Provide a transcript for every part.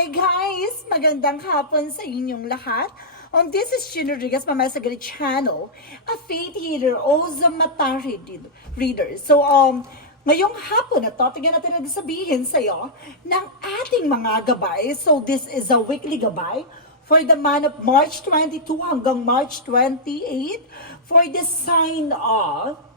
Hi guys! Magandang hapon sa inyong lahat. This is Chin Rodriguez, Mama Sagari Channel, a faith healer, also mata reader. Ngayong hapon na to, tingnan natin nagsabihin sa iyo ng ating mga gabay. So this is a weekly gabay for the month of March 22 hanggang March 28 for the sign of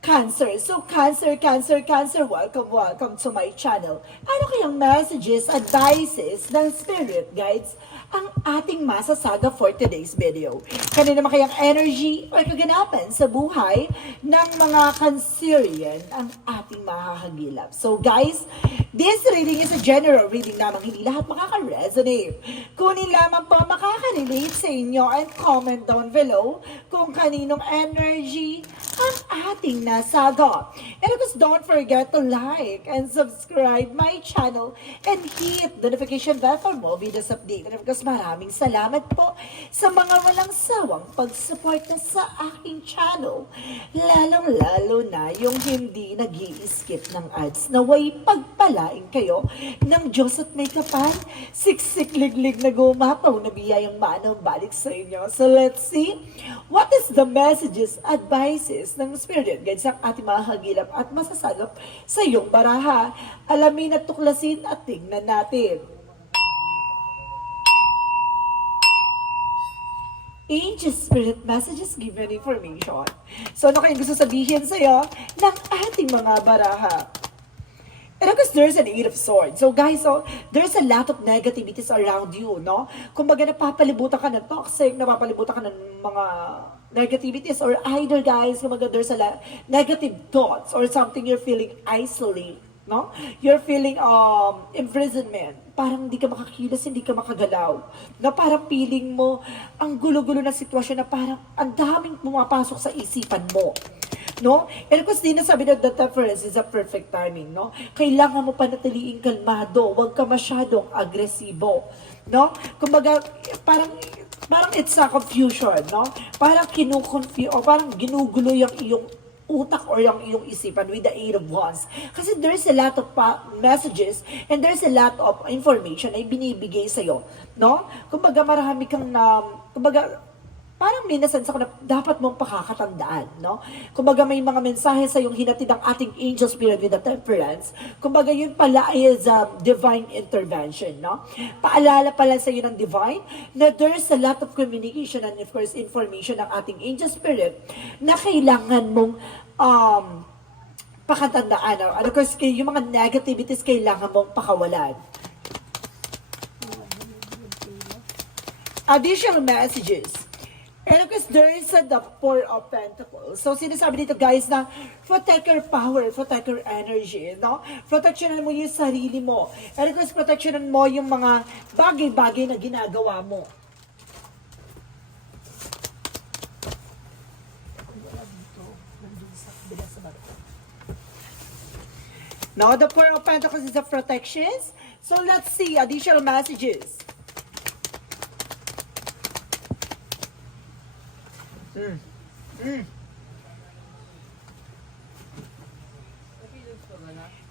Cancer. So, Cancer, welcome to my channel. Ano kayang messages, advices ng spirit guides ang ating masasaga for today's video? Kanina naman kayang energy o kaganapan sa buhay ng mga Cancerian ang ating mahahagilap. So, guys, this reading is a general reading lamang. Hindi lahat makaka-resonate. Kunin lamang po makaka-relate sa inyo and comment down below kung kaninong energy ang ating nasaga. And of course, don't forget to like and subscribe my channel and hit the notification bell for more videos update. And of course, maraming salamat po sa mga walang sawang pag-suporta sa aking channel. Lalong-lalo na yung hindi nag-i-skip ng ads. Naway pagpalain kayo ng Diyos at may kapal, siksik-liglig na gumapaw na biyayang manang balik sa inyo. So let's see, what is the messages, advices ng spirit guides ang ating mga hagilap at masasagap sa iyong baraha. Alamin at tuklasin at tingnan natin. Angel Spirit Messages given information. So ano kayong gusto sabihin sa iyo ng ating mga baraha? And of course, there's an Eight of Swords. So guys, there's a lot of negativities around you, no? Kumbaga napapalibutan ka ng toxic, napapalibutan ka ng mga negativities, or either guys, kumbaga there's a negative thoughts or something you're feeling isolated, no? You're feeling imprisonment. Parang hindi ka makakilos, hindi ka makagalaw. Na parang feeling mo, ang gulo-gulo na sitwasyon na parang ang daming pumapasok sa isipan mo. No? And of course, din nasabi na the temperance is a perfect timing, no? Kailangan mo panatiliing kalmado, huwag ka masyadong agresibo, no? Kumbaga, parang it's a confusion, no? Parang kinukonfuse, o parang ginugulo yung iyong utak or yung iyong isipan with the Eight of Wands. Kasi there's a lot of messages and there's a lot of information na binibigay sa'yo, no? Kumbaga, marami kang kumbaga, parang minasense ako na dapat mong pakakatandaan, no? Kumbaga may mga mensahe sa yung hinatid ng ating angel spirit with the temperance. Kumbaga yun pala is divine intervention, no? Paalala pala sa iyo ng divine na there's a lot of communication and of course information ng ating angel spirit na kailangan mong pakatandaan. And of course, yung mga negativities kailangan mong pakawalan. Additional messages. And of course, there is the Four of Pentacles. So, sinasabi dito guys na protect your power, protect your energy, no? Protectionan mo yung sarili mo. And of course, protectionan mo yung mga bagay-bagay na ginagawa mo. Now, the Four of Pentacles is the protections. So, let's see additional messages.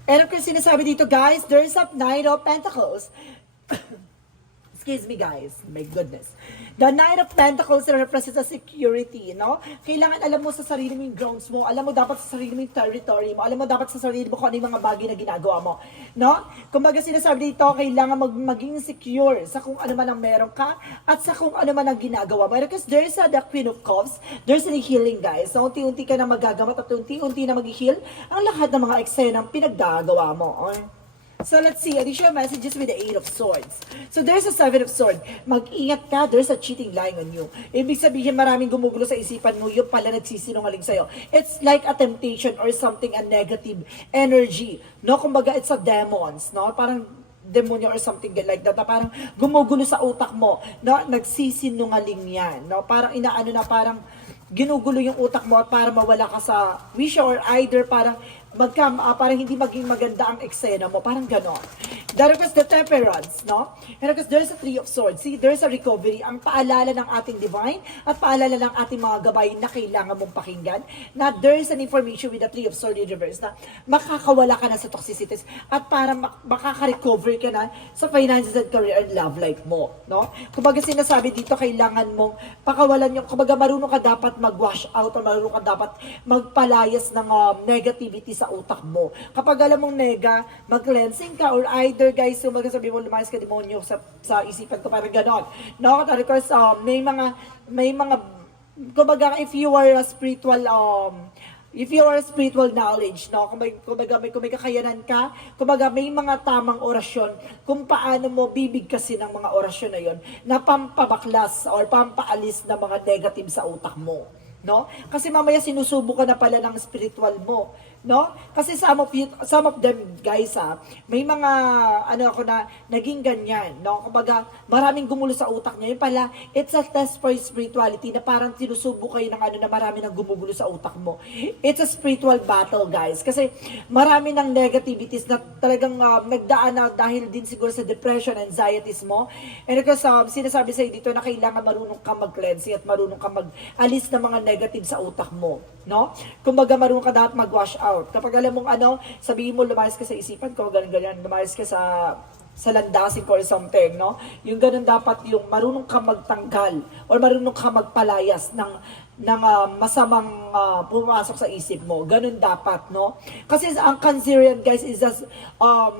And of course, sinasabi dito guys, there's a Knight of Pentacles. Excuse me guys, my goodness. The Knight of Pentacles represents a security, no? Kailangan alam mo sa sarili mo yung grounds mo, alam mo dapat sa sarili mo yung territory mo, alam mo dapat sa sarili mo kung ano yung mga bagay na ginagawa mo, no? Kumbaga sinasabi dito, kailangan maging secure sa kung ano man ang meron ka at sa kung ano man ang ginagawa mo. Because there's the Queen of Cups, there's a healing guys. So, unti-unti ka na magagamot at unti-unti na mag-heal ang lahat ng mga eksenang pinagdagawa mo. So let's see, additional messages with the Eight of Swords. So there's a Seven of Swords. Mag-ingat ka, there's a cheating lying on you. Ibig sabihin maraming gumugulo sa isipan mo, yung pala nagsisinungaling sa'yo. It's like a temptation or something, a negative energy. No, kumbaga it's a demons, no? Parang demonyo or something like that. Na parang gumugulo sa utak mo, no? Nagsisinungaling yan, no? Parang inaano na parang ginugulo yung utak mo at para mawala ka sa wish or either parang parang hindi maging maganda ang eksena mo. Parang ganon. That of course, the temperance, no? And of course, there's a Three of Swords. See, there's a recovery. Ang paalala ng ating divine at paalala ng ating mga gabay na kailangan mong pakinggan na there's an information with the Three of Swords in reverse na makakawala ka na sa toxicities at para makaka-recover ka na sa finances and career and love life mo, no? Kumbaga sinasabi dito, kailangan mong pakawalan yung, kumbaga marunong ka dapat mag-wash out o marunong ka dapat magpalayas ng negativity sa utak mo. Kapag alam mong nega, mag-cleansing ka or either guys, yung magsasabi mo lumayas ka demonyo sa isipan ko, parang ganon. No? Of course, may mga, kumbaga if you are a spiritual knowledge, no? Kumbaga may kakayanan ka, kumbaga may mga tamang orasyon kung paano mo bibigkasin ang mga orasyon na yon na pampabaklas or pampaalis ng mga negative sa utak mo. No? Kasi mamaya sinusubo ka na pala ng spiritual mo, no? Kasi some of them guys may mga ako na naging ganyan, no? Kumbaga maraming gumulo sa utak niya. Yun pala, it's a test for spirituality na parang sinusubo kayo ng na marami nang gumugulo sa utak mo. It's a spiritual battle, guys. Kasi marami ng negativities na talagang nagdaan na dahil din siguro sa depression, anxieties mo. And because sinasabi sa'yo dito na kailangan marunong ka mag-cleansing at marunong ka mag-alis ng mga negative sa utak mo, no? Kumbaga marunong ka dapat mag-wash out. Kapag alam mong sabihin mo lumayas ka sa isipan ko, ganyan, lumayas ka sa landasin ko or something, no? Yung ganun dapat yung marunong ka magtanggal or marunong ka magpalayas ng masamang pumasok sa isip mo. Ganun dapat, no? Kasi ang Cancerian, guys, is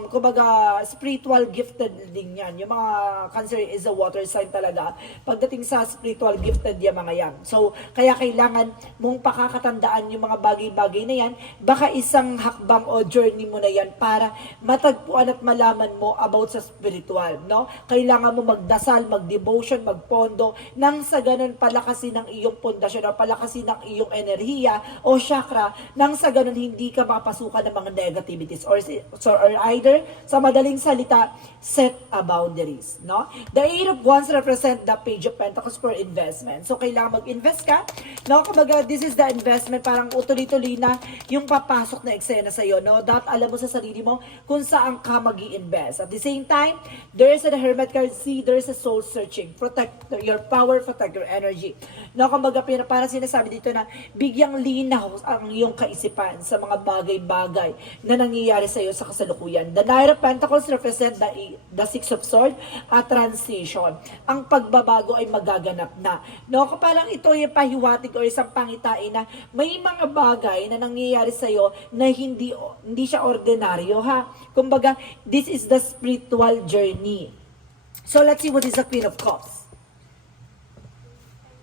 kumbaga, spiritual gifted din yan. Yung mga Cancerian is a water sign talaga. Pagdating sa spiritual gifted yung mga yan. So, kaya kailangan mong pakakatandaan yung mga bagay-bagay na yan. Baka isang hakbang o journey mo na yan para matagpuan at malaman mo about sa spiritual, no? Kailangan mo magdasal, mag-devotion, magpondo, nang sa ganun palakasin ng iyong pundasyon o palakasin ng iyong enerhiya o chakra, nang sa ganun hindi ka mapasukan ng mga negativities or either sa madaling salita, set a boundaries, no? The Eight of Wands represent the Page of Pentacles for investment. So kailangan mag-invest ka, no? Kumbaga, this is the investment, parang utuloy-tuloy na yung papasok na eksena sa iyo, no? Dapat alam mo sa sarili mo kung saan ka mag-i-invest. At the same time, there is a Hermit card. See, there is a soul searching. Protect your power, protect your energy. No? Kumbaga, para sinasabi dito na bigyang linaw ang iyong kaisipan sa mga bagay-bagay na nangyayari sa iyo sa kasalukuyan. The Knight of Pentacles represent the Six of Swords at transition. Ang pagbabago ay magaganap na. No? Parang ito ay pahiwatig o isang pangitain na may mga bagay na nangyayari sa iyo na hindi siya ordinaryo, ha? Kumbaga, this is the spiritual journey. So let's see what is the Queen of Cups.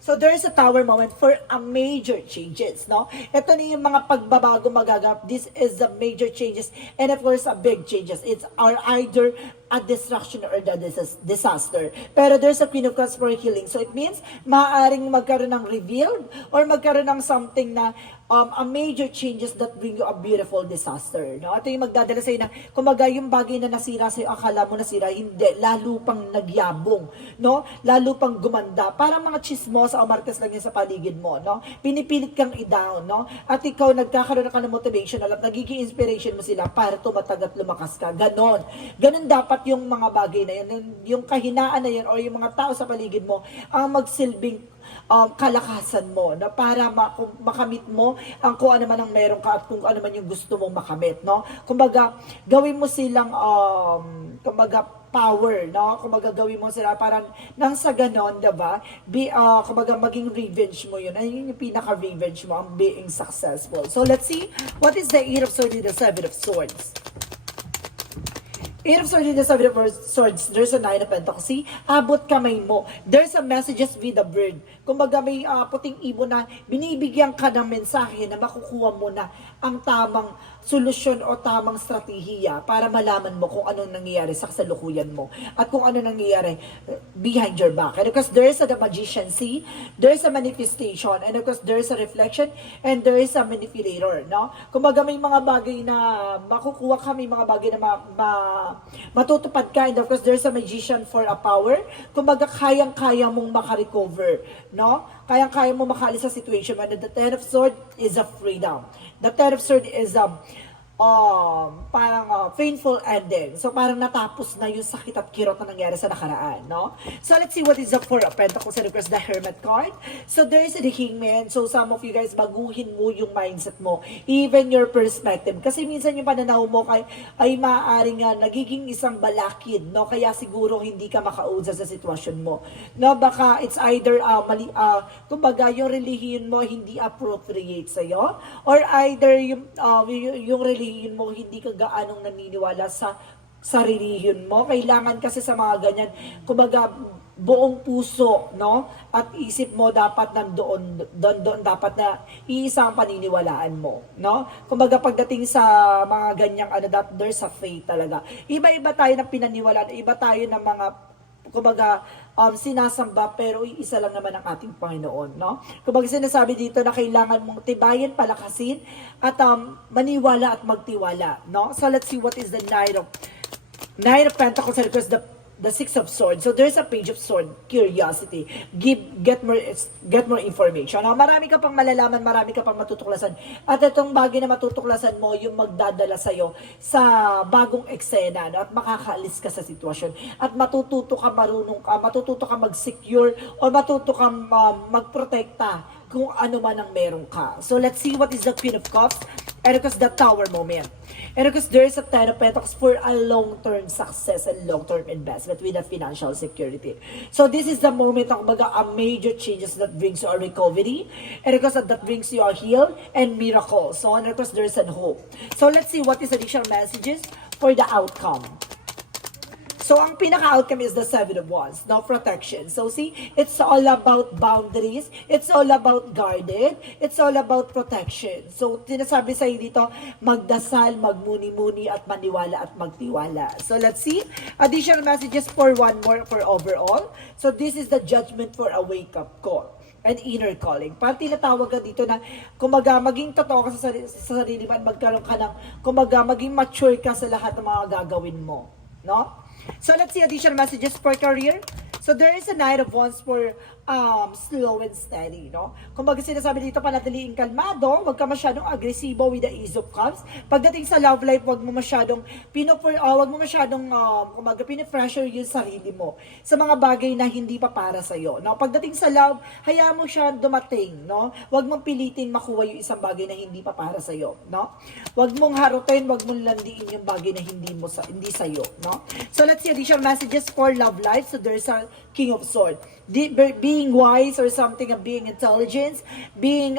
So there is a tower moment for a major changes, no? Ito na yung mga pagbabago magaganap. This is the major changes and of course a big changes. It's either a destruction or the disaster. Pero there's a Queen of Cups for healing. So it means maaaring magkaroon ng revealed or magkaroon ng something na a major changes that bring you a beautiful disaster. No? Ito yung magdadala sa'yo na kumaga yung bagay na nasira sa'yo, akala mo nasira, hindi. Lalo pang nagyabong. No? Lalo pang gumanda. Parang mga chismosa o martes lang yan sa paligid mo. No? Pinipilit kang i-down. No? At ikaw nagkakaroon ka ng motivation at nagiging inspiration mo sila para tumatag at lumakas ka. Ganon. Ganon dapat yung mga bagay na yan. Yung kahinaan na yan o yung mga tao sa paligid mo ang magsilbing kalakasan mo na para makamit mo ang kung ano man ang meron ka at kung ano man yung gusto mong makamit, no? Kumbaga, gawin mo silang kumbaga power, no? Kumbaga gawin mo sila para nang sa ganon, 'di ba? Kumbaga maging revenge mo 'yun. Ayun yung pinaka-revenge mo, ang being successful. So let's see what is the Eight of Swords and the Seven of Swords. Eight of Swords and the Seven of Swords, there's a Nine of Pentacles. See, abot kamay mo. There's a messages with the bird. Kumbaga may puting ibon na binibigyan ka ng mensahe na makukuha mo na ang tamang solusyon o tamang strategiya para malaman mo kung anong nangyayari sa kasalukuyan mo at kung ano nangyayari behind your back. And of course, there is a the magician, see? There is a manifestation, and of course, there is a reflection, and there is a manipulator, no? Kumbaga may mga bagay na makukuha ka, may mga bagay na matutupad ka, and of course, there is a magician for a power. Kumbaga, kayang-kaya mong makarecover, no? Kayang-kaya mo makaalis sa situation. And the Ten of Swords is a freedom. The Ten of Swords is parang painful ending. So parang natapos na yung sakit at kirot na nangyari sa nakaraan, no? So let's see what is up for a Pentacles and of course the Hermit card. So there is the Hangman. So some of you guys, baguhin mo yung mindset mo, even your perspective. Kasi minsan yung pananaw mo ay maaaring nagiging isang balakid, no? Kaya siguro hindi ka makaudsa sa sitwasyon mo. No, baka it's either kumbaga yung relihiyon mo hindi appropriate sa iyo, or either yung relihiyon mo hindi ka gaanong naniniwala sa relihiyon mo. Kailangan kasi sa mga ganyan, kumbaga buong puso, no? At isip mo dapat nandoon, doon dapat na iisa ang paniniwalaan mo, no? Kumbaga pagdating sa mga ganyang that there's a faith talaga. Iba-iba tayo ng pinaniwalaan, iba tayo ng mga kumbaga sinasamba, pero isa lang naman ang ating Panginoon, no? Kumbaga sinasabi dito na kailangan mong tibayan, palakasin at maniwala at magtiwala, no? So let's see what is the Knight of Pentacles and of course the Six of Swords. So there's a Page of Swords, curiosity. Get more information. Now, marami ka pang malalaman, marami ka pang matutuklasan. At itong bagay na matutuklasan mo, yung magdadala sa'yo sa bagong eksena, no? At makakaalis ka sa sitwasyon. At matututo ka matututo ka mag-secure o matututo ka magprotekta kung ano man ang meron ka. So let's see what is the Queen of Cups and of course the Tower moment. And of course, there is a Ten of Pentacles for a long-term success and long-term investment with a financial security. So this is the moment ng a major changes that brings you a recovery. And of course, that brings you a heal and miracle. So and of course, there is a hope. So let's see what is additional messages for the outcome. So, ang pinaka-outcome is the Seven of Wands, no protection. So, see, it's all about boundaries, it's all about guarded, it's all about protection. So, sinasabi sa'yo dito, magdasal, magmuni-muni, at maniwala at magtiwala. So, let's see, additional messages for one more for overall. So, this is the judgment for a wake-up call and inner calling. Parang tinatawag ka dito na, kumaga, maging totoo ka sa sarili mo at magkaroon ka ng, kumaga, maging mature ka sa lahat ng mga gagawin mo. No? So let's see additional messages for career. So there is a Knight of Wands for slow and steady, no? Kung baga sinasabi dito, panatiliing kalmado, wag ka masyadong agresibo with the Ace of Cups. Pagdating sa love life, wag mo masyadong kumaga pinipressure yung sarili mo sa mga bagay na hindi pa para sa iyo, no? Pagdating sa love, hayaan mo siya dumating, no? Wag mong pilitin makuha yung isang bagay na hindi pa para sa iyo, no? Wag mong harutin, wag mong landiin yung bagay na hindi sa iyo, no? So let's see additional messages for love life. So there's a King of Swords. Being wise or something, being intelligence, being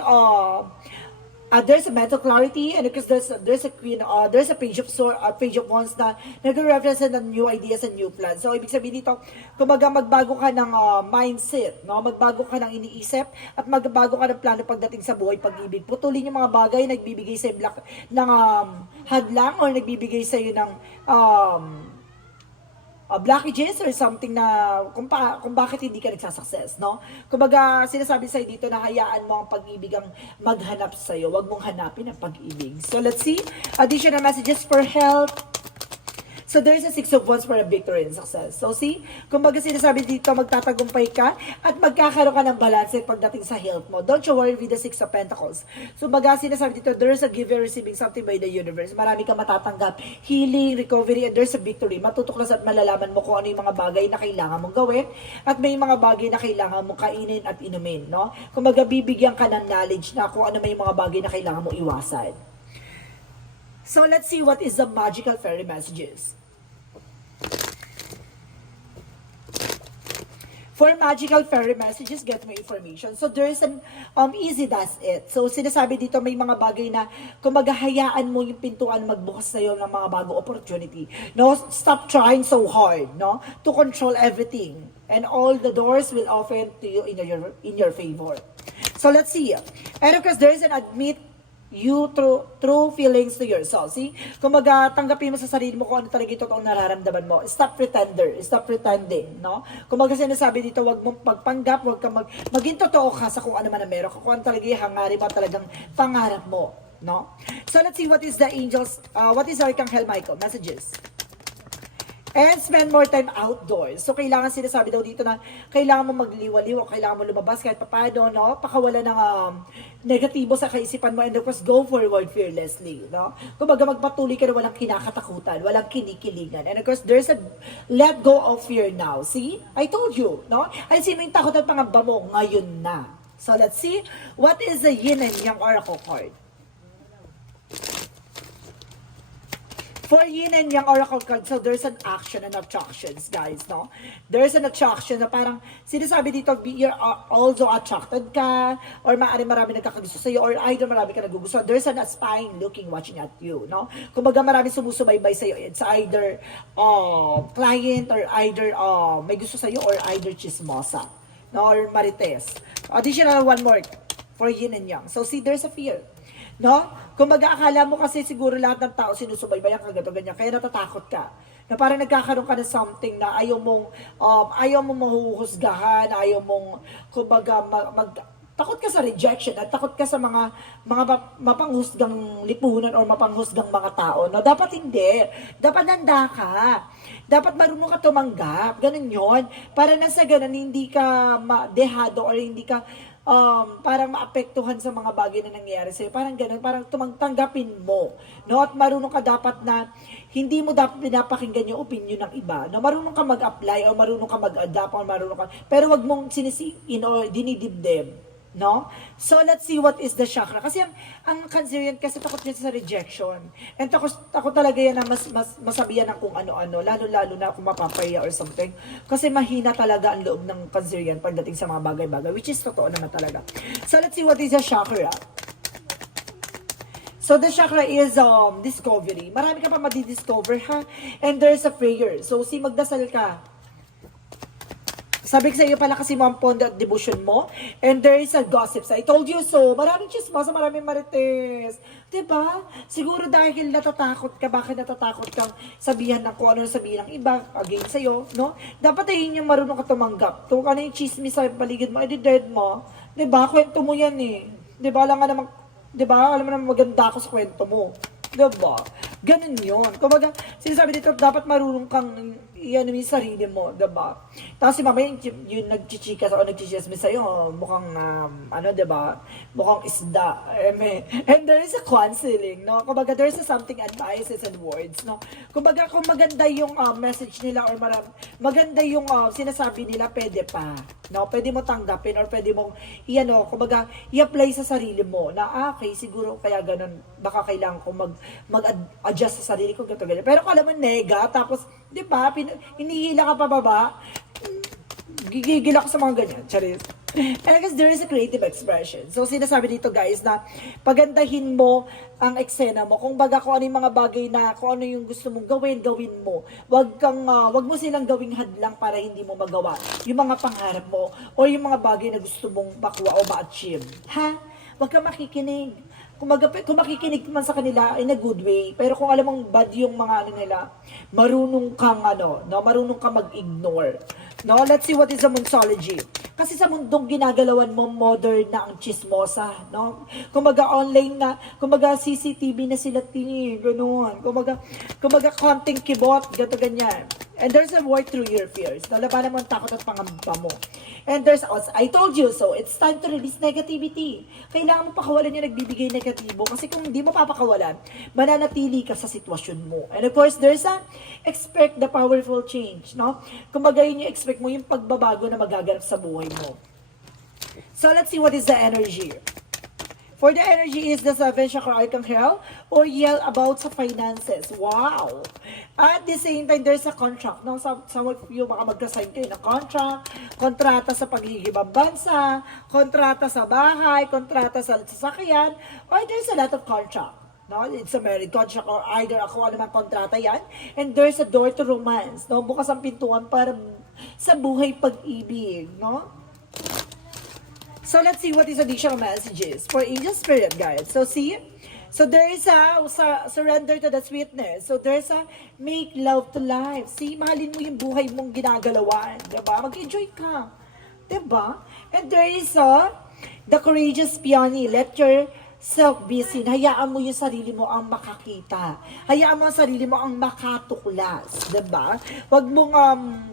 there's a mental clarity, and because there's a Queen, there's a Page of Swords, Page of Wands na nag-represent ng new ideas and new plans. So ibig sabihin dito, kumaga magbago ka ng mindset, no? Magbago ka ng iniisip at magbago ka ng plano pagdating sa buhay, pag-ibig. Putulin yung mga bagay nagbibigay sa ng hadlang or nagbibigay sa iyo ng blockages or something na kung bakit hindi ka nagsasucess, no? Kumbaga, sinasabi sa'yo dito na hayaan mo ang pag-ibig ang maghanap sa'yo. Huwag mong hanapin ang pag-ibig. So, let's see. Additional messages for health. So, there's a Six of Wands for a victory and success. So, see? Kumbaga, sinasabi dito, magtatagumpay ka at magkakaroon ka ng balance pagdating sa health mo. Don't you worry with the Six of Pentacles. So, baga, sinasabi dito, there's a give and receiving something by the universe. Marami kang matatanggap. Healing, recovery, and there's a victory. Matutuklas at malalaman mo kung ano yung mga bagay na kailangan mong gawin at may mga bagay na kailangan mong kainin at inumin, no? Kumbaga, bibigyan ka ng knowledge na kung ano may mga bagay na kailangan mong iwasan. So, let's see what is the magical fairy messages. For magical fairy messages, get more information. So, there is an easy does it. So, sinasabi dito, may mga bagay na kumagahayaan mo yung pintuan magbukas sa'yo ng mga bagong opportunity. No? Stop trying so hard, no? To control everything. And all the doors will open to you in your favor. So, let's see. And of course, there is an admit you true feelings to yourself. See? Kumbaga, tanggapin mo sa sarili mo kung ano talaga yung totoong nararamdaman mo. Stop pretending, no? Kumbaga, sinasabi dito, wag mong pagpanggap, wag kang maging totoo ka sa kung ano man ang meron ka, kung ano talaga yung hangarin mo, talagang pangarap mo, no? So, let's see what is the angels, what is Archangel Michael messages. And spend more time outdoors. So, kailangan sinasabi daw dito na kailangan mo magliwaliw o kailangan mo lumabas kahit papaano, no? Pakawala ng negatibo sa kaisipan mo and of course, go forward fearlessly, no? Kumbaga, magpatuloy ka na walang kinakatakutan, walang kinikilingan. And of course, there's a let go of fear now. See? I told you, no? Alisin mo yung takot at pangamba mo ngayon na. So, let's see. What is the yin and yang oracle card? For yin and yang oracle card, so there's an action and attractions, guys, no? There's an attraction na parang sinasabi dito, you're also attracted ka, or marami nagkakagusto sa'yo, or either marami ka nagugustuhan. There's an spying looking, watching at you, no? Kumbaga marami sumusubaybay sa'yo. It's either client, or either may gusto sa'yo, or either chismosa, no? Or marites. Additional one more for yin and yang. So see, there's a fear. No? Kung mag-aakala mo kasi siguro lahat ng tao sinusubaybayan ka gato ganyan, kaya natatakot ka. Na parang nagkakaroon ka ng something na ayaw mong mahuhusgahan, ayaw mong, kumbaga, takot ka sa rejection at takot ka sa mga mapanghusgang lipunan or mapanghusgang mga tao. No? Dapat hindi. Dapat handa ka. Dapat marunong ka tumanggap. Ganun yon. Para na sa ganun, hindi ka dehado or hindi ka parang maapektuhan sa mga bagay na nangyayari sa'yo. Parang ganun, parang tanggapin mo. No? At marunong ka dapat na, hindi mo dapat pinapakinggan yung opinion ng iba. No? Marunong ka mag-apply o marunong ka mag-adapt o marunong ka, pero wag mong sinisiin o dinidibdib. No? So, let's see what is the chakra. Kasi ang Cancerian kasi takot niya sa rejection. And takot talaga yan na masabihan ng kung ano-ano. Lalo-lalo na kung mapapaya or something. Kasi mahina talaga ang loob ng Cancerian pagdating sa mga bagay-bagay. Which is totoo naman talaga. So, let's see what is the chakra. So, the chakra is discovery. Marami ka pa madidiscover, ha? And there's a prayer. So, magdasal ka. Sabi ko sa iyo pala kasi mampond at devotion mo. And there is a gossip. I told you so. Maraming chismosa, maraming marites. Diba? Siguro dahil natatakot ka, bakit natatakot kang sabihan ng kung ano sabihin ng iba against sa'yo, no? Dapat ay yung marunong ka tumanggap. Kung ano yung chismis sa paligid mo, edi-dead mo. Diba? Kwento mo yan eh. Diba? Alam nga naman, diba? Alam mo naman maganda ako sa kwento mo. Diba? Ganun yun. Kumbaga, sinasabi dito, dapat marunong kang yan yung sarili mo, diba? Tapos si mama yung nagchichika o nagchichismis sa'yo, mukhang, diba? Mukhang isda. And there is a counseling, no? Kumbaga, there is a something advices and words, no? Kumbaga, kung maganda yung message nila or maganda yung sinasabi nila, pwede pa. No? Pwede mo tanggapin or pwede mong, kumbaga, i-apply sa sarili mo na, okay, siguro kaya ganun, baka kailangan ko mag-adjust sa sarili ko, ganyan. Pero kung alam mo, nega, tapos, di ba, hinihila ka pa baba, gigigil ako sa mga ganyan, charis. And I guess there is a creative expression. So, sinasabi dito, guys, na pagandahin mo ang eksena mo. Kung baga, kung ano yung mga bagay na, kung ano yung gusto mong gawin, gawin mo. Wag mo silang gawing hadlang para hindi mo magawa yung mga pangarap mo o yung mga bagay na gusto mong makuha o ma-achieve. Ha? Wag kang makikinig. Kung makikinig man sa kanila in a good way, pero kung alam mong bad yung mga nila, marunong kang marunong kang mag-ignore. No, let's see what is the Monsology. Kasi sa mundong ginagalawan mo, modern na ang chismosa, no? Kumbaga online na, kumbaga CCTV na sila tingin, ganoon. Kumbaga konting kibot, ganyan. And there's a work through your fears. Nalabanan mo ang takot at pangamba mo. And there's also, I told you so, it's time to release negativity. Kailangan mo pakawalan yung nagbibigay negatibo. Kasi kung hindi mo papakawalan, mananatili ka sa sitwasyon mo. And of course, there's a expect the powerful change, no? Kumbaga yun yung expect mo, yung pagbabago na magaganap sa buhay mo. So let's see what is the energy. For the energy is the Seven Chakra Archangel or yell about sa finances. Wow! At the same time, there's a contract. No? Some of you baka magkasign kayo ng contract, kontrata sa paghihibang bansa, kontrata sa bahay, kontrata sa sasakyan, or there's a lot of contract. No? It's a married contract or either ako ano man kontrata yan. And there's a door to romance. No? Bukas ang pintuan para sa buhay pag-ibig. No? So let's see what is additional messages for angel spirit guides. So see, so there is a surrender to the sweetness. So there's a make love to life. See, mahalin mo yung buhay mong ginagalawan, 'di ba? Mag-enjoy ka, 'di ba? And there is the courageous peony. Let your self-busy. Hayaan mo yung sarili mo ang makakita. Hayaan mo ang sarili mo ang makatuklas. Diba? Wag mong,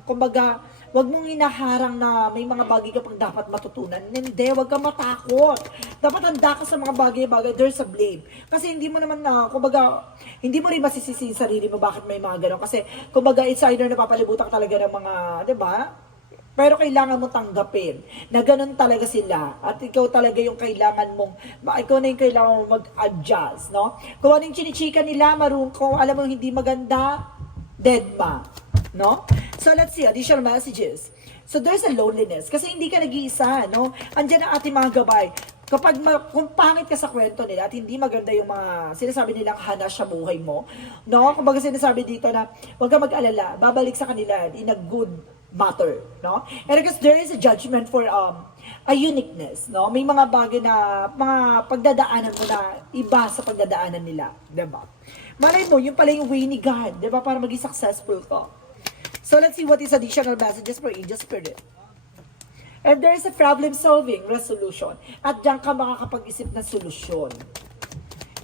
kumbaga, wag mong inaharang na may mga bagay ka pang dapat matutunan. Hindi, wag kang matakot. Dapat handa ka sa mga bagay-bagay. There's a blame. Kasi hindi mo naman na, kumbaga, hindi mo rin masisisi yung sarili mo bakit may mga gano'n. Kasi, kumbaga, it's either napapalibutan ka talaga ng mga, diba? Pero kailangan mo tanggapin na ganun talaga sila at ikaw talaga yung kailangan mong, ikaw na yung kailangan mong mag-adjust, no? Kung ano yung chinichika nila, kung alam mo hindi maganda, deadma, no? So let's see, additional messages. So there's a loneliness kasi hindi ka nag-iisa, no? Andiyan ang ating mga gabay. Kung pangit ka sa kwento nila at hindi maganda yung mga sinasabi nilang hana sa buhay mo, no? Kumbaga sinasabi dito na huwag ka mag-alala, babalik sa kanila in a good matter, no? And because there is a judgment for a uniqueness, no? May mga bagay na mga pagdadaanan mo na iba sa pagdadaanan nila, 'di ba? Malay mo, yung pala yung way ni God, 'di ba, para maging successful ka. So let's see what is additional messages for Angel Spirit. And there is a problem solving resolution. At diyan ka makakapag-isip ng solusyon.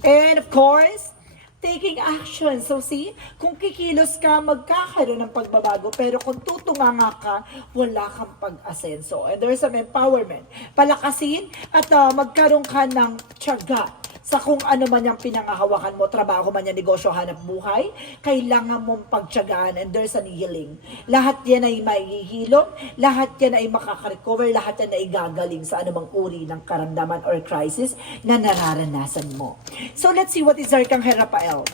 And of course, taking action. So see, kung kikilos ka, magkakaroon ng pagbabago. Pero kung tutunganga ka, wala kang pag-asenso. And there is some empowerment. Palakasin at magkaroon ka ng tiyaga sa kung ano man yung pinangahawakan mo, trabaho man yung negosyo, hanap buhay, kailangan mong pagtiyagaan and there's an healing. Lahat yan ay mahihilom, lahat yan ay makaka-recover, lahat yan ay gagaling sa anumang uri ng karamdaman or crisis na nararanasan mo. So let's see what is Arkanghel Raphael.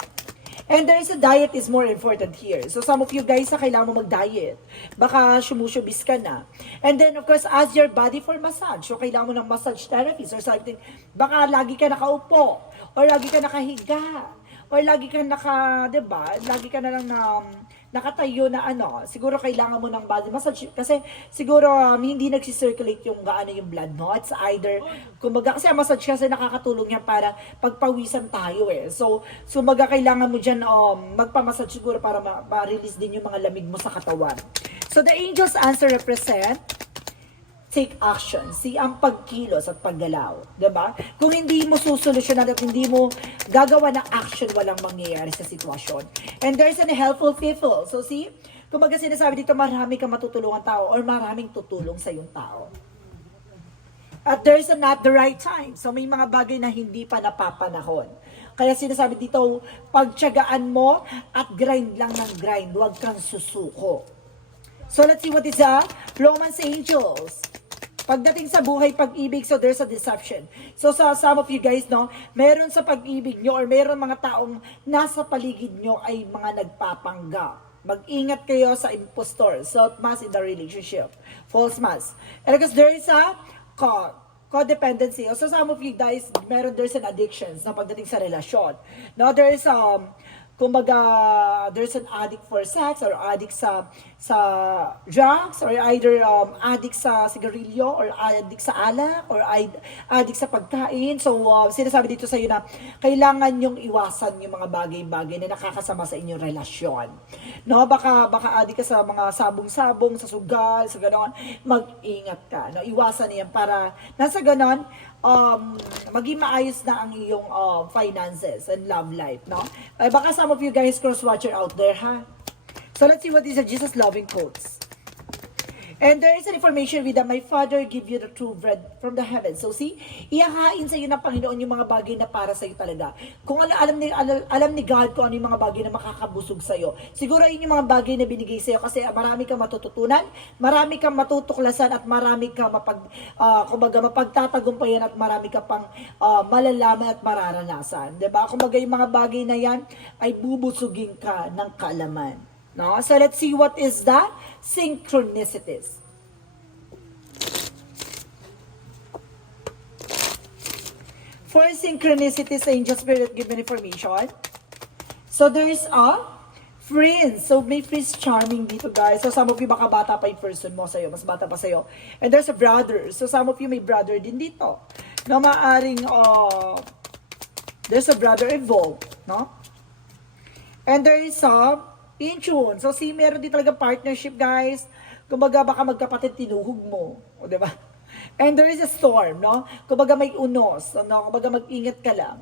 And there is a diet is more important here. So some of you guys kailangan mo mag-diet. Baka sumushubis ka na. And then of course, ask your body for massage. So kailangan mo ng massage therapist or something. Baka lagi ka nakaupo. Or lagi ka nakahiga. Or lagi ka diba? Lagi ka na lang nakatayo na siguro kailangan mo ng body massage kasi siguro hindi nagsi-circulate yung gaano yung blood mo. It's either, kumbaga, kasi ang massage kasi nakakatulong yan para pagpawisan tayo eh. So kailangan mo dyan magpamassage siguro para ma-release din yung mga lamig mo sa katawan. So the angels answer represent take action. See, ang pagkilos at paggalaw. Diba? Kung hindi mo susolusyonan at hindi mo gagawa ng action, walang mangyayari sa sitwasyon. And there's an helpful people. So see, kumbaga sinasabi dito, marami kang matutulungan tao or maraming tutulong sa yung tao. At there's not the right time. So may mga bagay na hindi pa napapanahon. Kaya sinasabi dito, pagtiyagaan mo at grind lang ng grind. Huwag kang susuko. So let's see what is Romance Angels. Pagdating sa buhay, pag-ibig, so there's a deception. So sa some of you guys, no, meron sa pag-ibig nyo or meron mga taong nasa paligid nyo ay mga nagpapanggap. Mag-ingat kayo sa impostor, self-mask in the relationship, false mask. And because there is a codependency. So some of you guys, there's an addiction na pagdating sa relasyon. No, there is kumbaga, there's an addict for sex or addict sa drugs or either addict sa sigarilyo or addict sa alak or addict sa pagkain. So, sinasabi dito sa iyo na kailangan yung iwasan yung mga bagay-bagay na nakakasama sa inyong relasyon. No, baka addict ka sa mga sabong-sabong, sa sugal, sa ganon. Mag-ingat ka. No, iwasan niyan para nasa ganon, maging maayos na ang iyong finances and love life, no? Baka some of you guys cross-watcher out there, ha? So let's see what is a Jesus loving quotes. And there is an information with that my Father give you the true bread from the heavens. So see, ihahain sa iyo ng Panginoon yung mga bagay na para sa iyo talaga. Kung alam ni God kung ano yung mga bagay na makakabusog sa iyo. Siguro yun yung mga bagay na binigay sa iyo kasi marami kang matututunan, marami kang matutuklasan at marami kang mapagtatagumpayan at marami ka pang malalaman at mararanasan. Diba? Kumbaga yung mga bagay na yan ay bubusugin ka ng kaalaman. No? So let's see what is that? Synchronicities. For synchronicities, Angel Spirit give me information. So there is a friends. So may Prince Charming dito, guys. So some of you baka bata pa yung person mo sa'yo. Mas bata pa sa'yo. And there's a brother. So some of you may brother din dito. Na maaring there's a brother involved. No? And there is a in tune. So, meron din talaga partnership, guys. Kumbaga, baka magkapatid tinuhog mo. O, diba? And there is a storm, no? Kumbaga may unos, no? Kumbaga mag-ingat ka lang.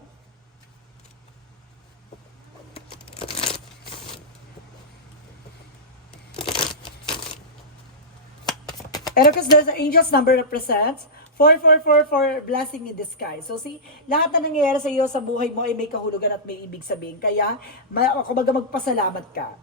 And of course, there's the angel's number represents 4444 blessing in disguise. So see, lahat na nangyayari sa iyo sa buhay mo ay may kahulugan at may ibig sabihin. Kaya, kumbaga magpasalamat ka.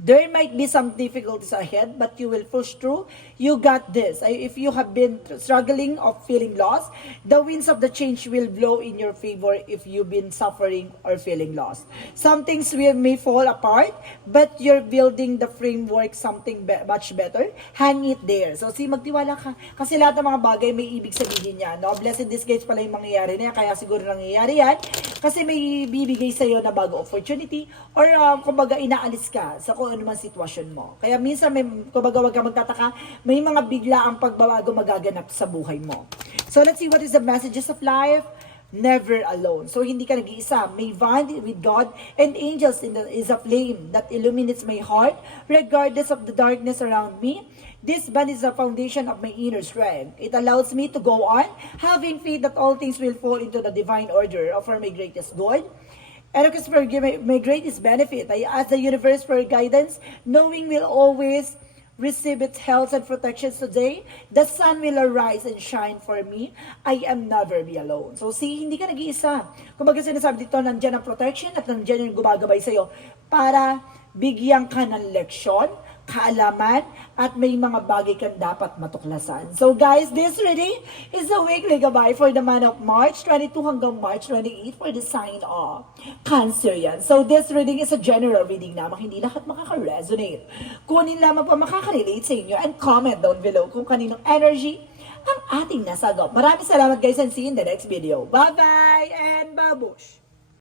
There might be some difficulties ahead, but you will push through. You got this. If you have been struggling or feeling lost, the winds of the change will blow in your favor if you've been suffering or feeling lost. Some things may fall apart, but you're building the framework something much better. Hang it there. So, magtiwala ka. Kasi lahat ng mga bagay may ibig sabihin niya. No? Blessed disguise pala yung mangyayari na yan. Kaya siguro nangyayari yan. Kasi may bibigay sa'yo na bago opportunity or kumbaga inaalis ka sa kung ano man sitwasyon mo. Kaya minsan, kumbaga wag ka magtataka, may mga bigla ang pagbabago magaganap sa buhay mo. So let's see what is the messages of life. Never alone. So hindi ka nag-iisa. May bond with God and angels is a flame that illuminates my heart regardless of the darkness around me. This bond is the foundation of my inner strength. It allows me to go on, having faith that all things will fall into the divine order for my greatest good. And of course, for my greatest benefit, I ask the universe for guidance, knowing we'll always receive its health and protections today. The sun will arise and shine for me. I am never be alone. So see, hindi ka nag-iisa. Kumbaga sinasabi dito, nandiyan ang protection at nandiyan yung gumagabay sa'yo para bigyan ka ng leksyon, kaalaman, at may mga bagay kang dapat matuklasan. So guys, this reading is a weekly gabay for the month of March 22 hanggang March 28 for the sign of Cancer yan. So this reading is a general reading lamang, hindi lahat makaka-resonate. Kunin lamang pa makaka-relate sa inyo and comment down below kung kaninong energy ang ating nasagap. Maraming salamat guys and see you in the next video. Bye-bye and babush!